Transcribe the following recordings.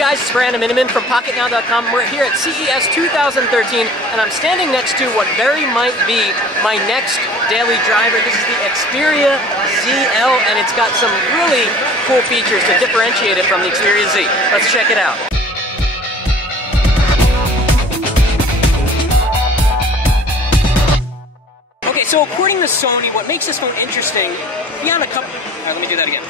guys, it's Brandon Miniman from Pocketnow.com. We're here at CES 2013, and I'm standing next to what very might be my next daily driver. This is the Xperia ZL, and it's got some really cool features to differentiate it from the Xperia Z. Let's check it out. Okay, so according to Sony, what makes this phone interesting, beyond a couple... Alright, let me do that again.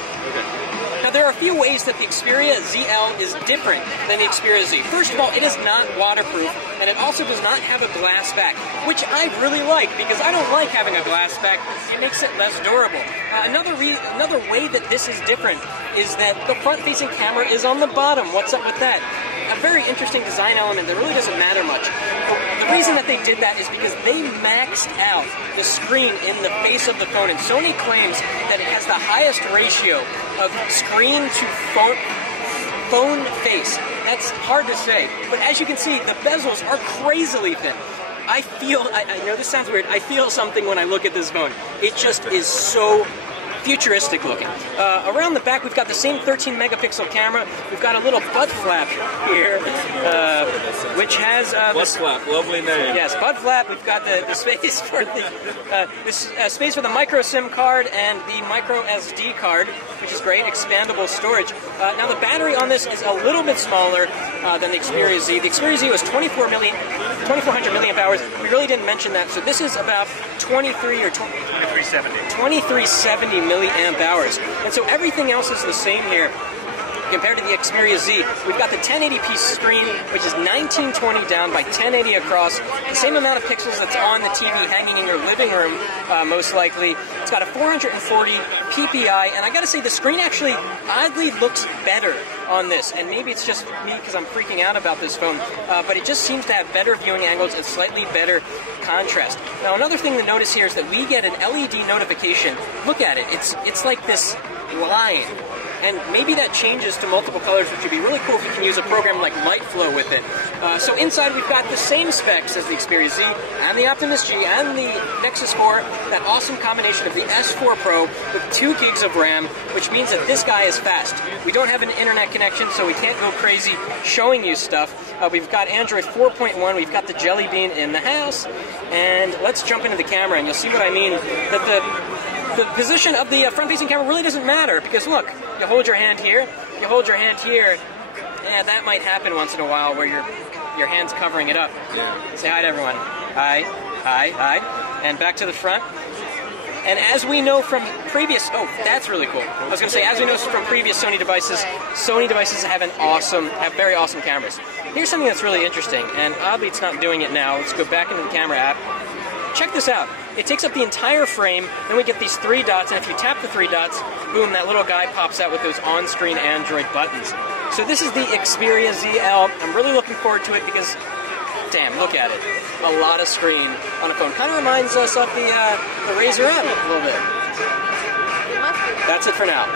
Now, there are a few ways that the Xperia ZL is different than the Xperia Z. First of all, it is not waterproof, and it also does not have a glass back, which I really like, because I don't like having a glass back. It makes it less durable. Another way that this is different is that the front-facing camera is on the bottom. What's up with that? A very interesting design element that really doesn't matter much. The reason that they did that is because they maxed out the screen in the face of the phone, and Sony claims that it has the highest ratio of screen to phone face. That's hard to say, but as you can see, the bezels are crazily thin. I know this sounds weird, I feel something when I look at this phone. It just is so futuristic looking. Around the back, we've got the same 13 megapixel camera. We've got a little butt flap here, which has butt flap, lovely name. Yes, butt flap. We've got the space for the space for the micro SIM card and the micro SD card, which is great. Expandable storage. Now the battery on this is a little bit smaller than the Xperia Z. The Xperia Z was 2400 milliamp hours. We really didn't mention that. So this is about 2370 milliamp hours. And so everything else is the same here compared to the Xperia Z. We've got the 1080p screen, which is 1920 down by 1080 across. The same amount of pixels that's on the TV hanging in your living room, most likely. It's got a 440 ppi, and I gotta say, the screen actually oddly looks better on this. And maybe it's just me because I'm freaking out about this phone, but it just seems to have better viewing angles and slightly better contrast. Now, another thing to notice here is that we get an LED notification. Look at it. It's like this line. And maybe that changes to multiple colors, which would be really cool if you can use a program like Lightflow with it. So inside we've got the same specs as the Xperia Z and the Optimus G and the Nexus 4, that awesome combination of the S4 Pro with 2 gigs of RAM, which means that this guy is fast. We don't have an internet connection, so we can't go crazy showing you stuff. We've got Android 4.1, we've got the Jelly Bean in the house, and let's jump into the camera and you'll see what I mean, that the position of the front-facing camera really doesn't matter, because look, you hold your hand here, you hold your hand here, and that might happen once in a while where your hand's covering it up. Say hi to everyone. Hi, hi, hi. And back to the front. And as we know from previous, oh, that's really cool. I was going to say, as we know from previous Sony devices have very awesome cameras. Here's something that's really interesting, and oddly it's not doing it now. Let's go back into the camera app. Check this out. It takes up the entire frame, then we get these 3 dots, and if you tap the 3 dots, boom, that little guy pops out with those on-screen Android buttons. So this is the Xperia ZL. I'm really looking forward to it because, damn, look at it. A lot of screen on a phone. Kind of reminds us of the Razr M a little bit. That's it for now.